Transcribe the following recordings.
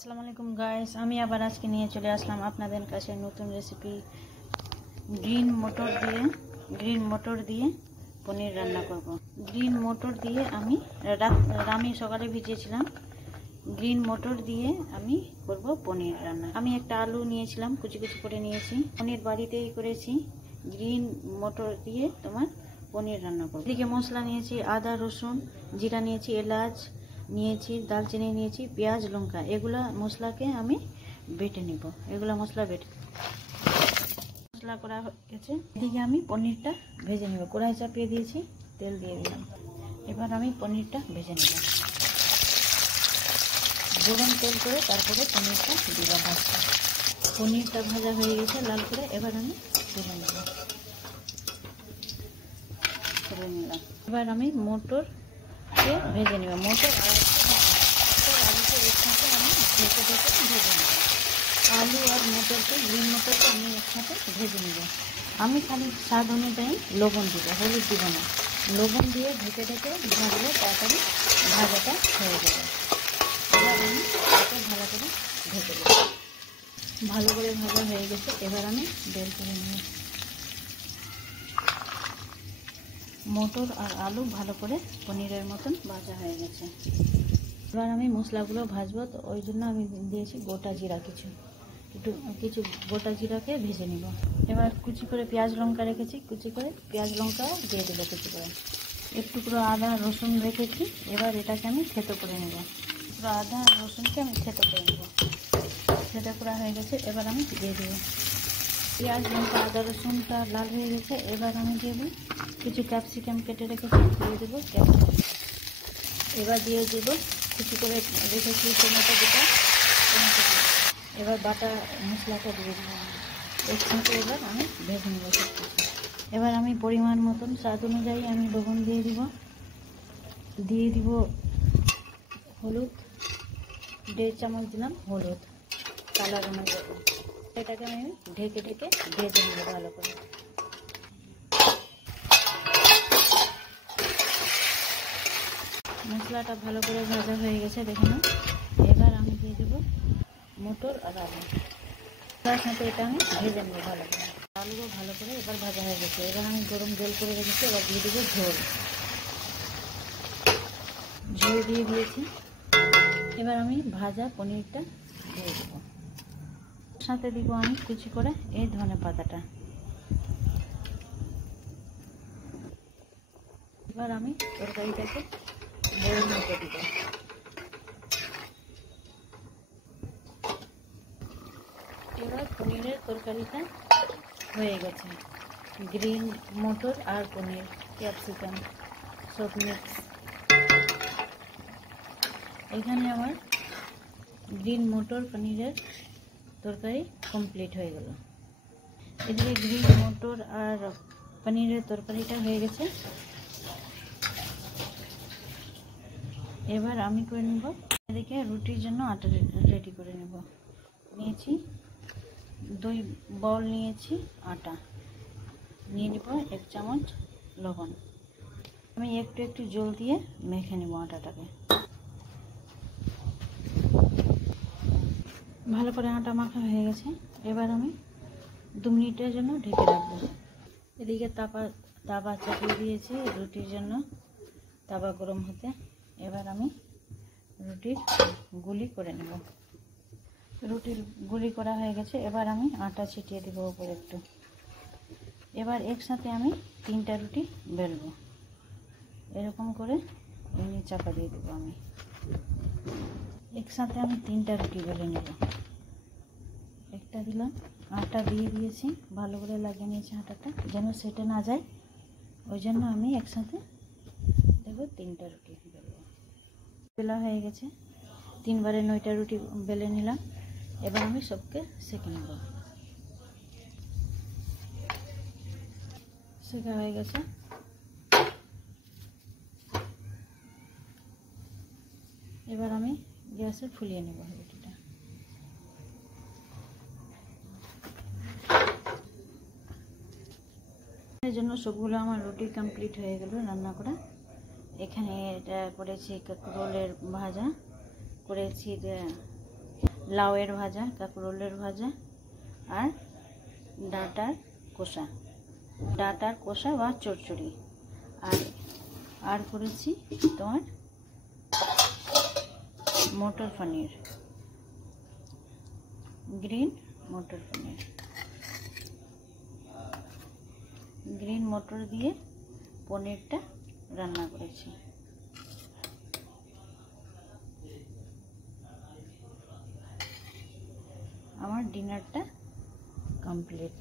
আসসালামু আলাইকুম গাইস, আমি আবার আজকে নিয়ে চলে আসলাম আপনাদের কাছে নতুন রেসিপি। গ্রিন মটর দিয়ে পনির রান্না করব। গ্রিন মটর দিয়ে আমি সকালে ভিজিয়েছিলাম। গ্রিন মটর দিয়ে আমি করব পনির রান্না। আমি একটা আলু নিয়েছিলাম, কুচি কুচি করে নিয়েছি। পনির বাড়িতেই করেছি। গ্রিন মটর দিয়ে পনির রান্না করব। এদিকে মশলা নিয়েছি আদা, রসুন, জিরা নিয়েছি, এলাচ নিয়েছি, দালচিনি নিয়েছি, পেঁয়াজ, লঙ্কা। এগুলা মশলাকে আমি বেটে নিব। মশলা করা হয়েছে। এদিকে আমি পনিরটা ভেজে নেব। কড়াই চাপিয়ে দিয়েছি, তেল দিয়ে দিলাম। এবার আমি পনিরটা ভেজে নেব। গরম তেল করে তারপরে পনিরটা দিলাম ভাজতে। পনিরটা ভাজা হয়ে গেছে লাল করে। এবার আমি তুলে নিলাম। এবার আমি মটরকে ভেজে নেব। মটর আর আলুকে একসাথে আমি ঢেকে ভেজে নেব। আলু আর মটরকে, গ্রিন মটরকে আমি একসাথে ভেজে নেব। আমি খালি স্বাদ অনুযায়ী লবণ দিব, হলুদ দিব না। লবণ দিয়ে ঢেকে ভাজলে তাড়াতাড়ি ভাজাটা হয়ে যাবে। এবার আমি এটাকে ভালো করে ঢেকে দেব। ভালো করে ভাজা হয়ে গেছে। এবার আমি বের করে নেব। মটর আর আলু ভালো করে পনিরের মতন ভাজা হয়ে গেছে। এবার আমি মশলাগুলো ভাজবো, তো ওই জন্য আমি দিয়েছি গোটা জিরা। কিছু গোটা জিরাকে ভেজে নিব। এবার কুচি করে পেঁয়াজ লঙ্কা রেখেছি, কুচি করে পেঁয়াজ লঙ্কা দিয়ে দেবো কুচি করে। একটু করে আদা রসুন রেখেছি। এবার এটাকে আমি থেতো করে নেব। পুরো আদা রসুনকে আমি থেতো করে নেব। থেতো করা হয়ে গেছে। এবার আমি দিয়ে দেবো পেঁয়াজ লঙ্কা, আদা রসুনটা লাল হয়ে গেছে। এবার আমি দিয়ে দেবো কিছু ক্যাপসিকাম কেটে রেখেছি, দিয়ে দেবো ক্যাপসিকাম। এবার দিয়ে দেবো কুচি করে রেখেছি টমেটো দুটো। এবার বাটা মশলাটা দিয়ে দেবো। একসাথে এবার আমি ভেজে নেবো সব কিছু। এবার আমি পরিমাণ মতন স্বাদ অনুযায়ী আমি লবণ দিয়ে দিব হলুদ। 1.5 চামচ দিলাম হলুদ, কালার অনুযায়ী। এটাকে আমি ঢেকে ভেজে নেব ভালো করে। মশলাটা ভালো করে ভাজা হয়ে গেছে, দেখে নাও। এবার আমি দিয়ে দেবো মটর আর আলু। তার সাথে এটা আমি ভেজে নেব ভালো করে। আলুও ভালো করে এবার ভাজা হয়ে গেছে। এবার আমি গরম জল করে রেখেছি। এবার দিয়ে দেবো ঝোল দিয়ে দিয়েছি। এবার আমি ভাজা পনিরটা দিয়ে দেবো। সাথে দিব আমি কুচি করে এই ধনে পাতাটা। এবার আমি তরকারিটাকে বড় করে দিব। এবার পনিরের তরকারিটা হয়ে গেছে। গ্রিন মটর আর পনির, ক্যাপসিকাম সব মিক্স। এখানে আমার গ্রিন মটর পনিরের তরকারি কমপ্লিট হয়ে গেল। এদিকে গ্রিন মটর আর পনিরের তরকারিটা হয়ে গেছে। এবার আমি করে নেব, এদিকে রুটির জন্য আটা রেডি করে নেব। নিয়েছি 2 বাউল নিয়েছি আটা, নিয়ে নেব 1 চামচ লবণ। আমি একটু জল দিয়ে মেখে নেব আটাটাকে। ভালো করে আটা মাখা হয়ে গেছে। এবার আমি 2 মিনিটের জন্য ঢেকে রাখবো। এদিকে তাওয়া চাপিয়ে দিয়েছি রুটির জন্য, তাওয়া গরম হতে। এবার আমি রুটির গুলি করে নেব। রুটির গুলি করা হয়ে গেছে। এবার আমি আটা ছিটিয়ে দেবো উপরে একটু। এবার একসাথে আমি 3টা রুটি বেলবো। এরকম করে এমনি চাপা দিয়ে দেবো। আমি একসাথে 3টা রুটি বেলে নেব। একটা দিলাম, আটা দিয়ে দিয়েছি, ভালো করে লাগিয়ে নিয়েছি আটাটা যেন সেটে না যায়। ওই জন্য আমি একসাথে দেবো 3টা রুটি বেলবো। বেলা হয়ে গেছে। 3বারে 9টা রুটি বেলে নিলাম। এবার আমি সবকে সেঁকে নেব। সেঁকা হয়ে গেছে। এবার আমি গ্যাসে ফুলিয়ে নেব রুটিটা। এর জন্য সবগুলো আমার রুটি কমপ্লিট হয়ে গেল রান্না করা। এখানে এটা করেছি কাঁকরোলের ভাজা, করেছি লাউয়ের ভাজা, কাঁকরোলের ভাজা আর ডাঁটার কষা বা চচ্চড়ি। আর করেছি তোমার মটর পনির, গ্রিন মটর দিয়ে পনিরটা রান্না করেছি। আমার ডিনারটা complete.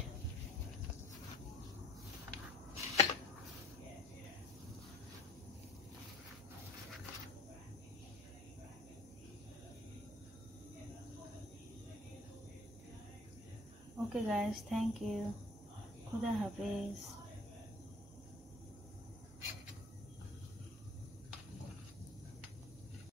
Okay guys, thank you. Khuda Hafiz.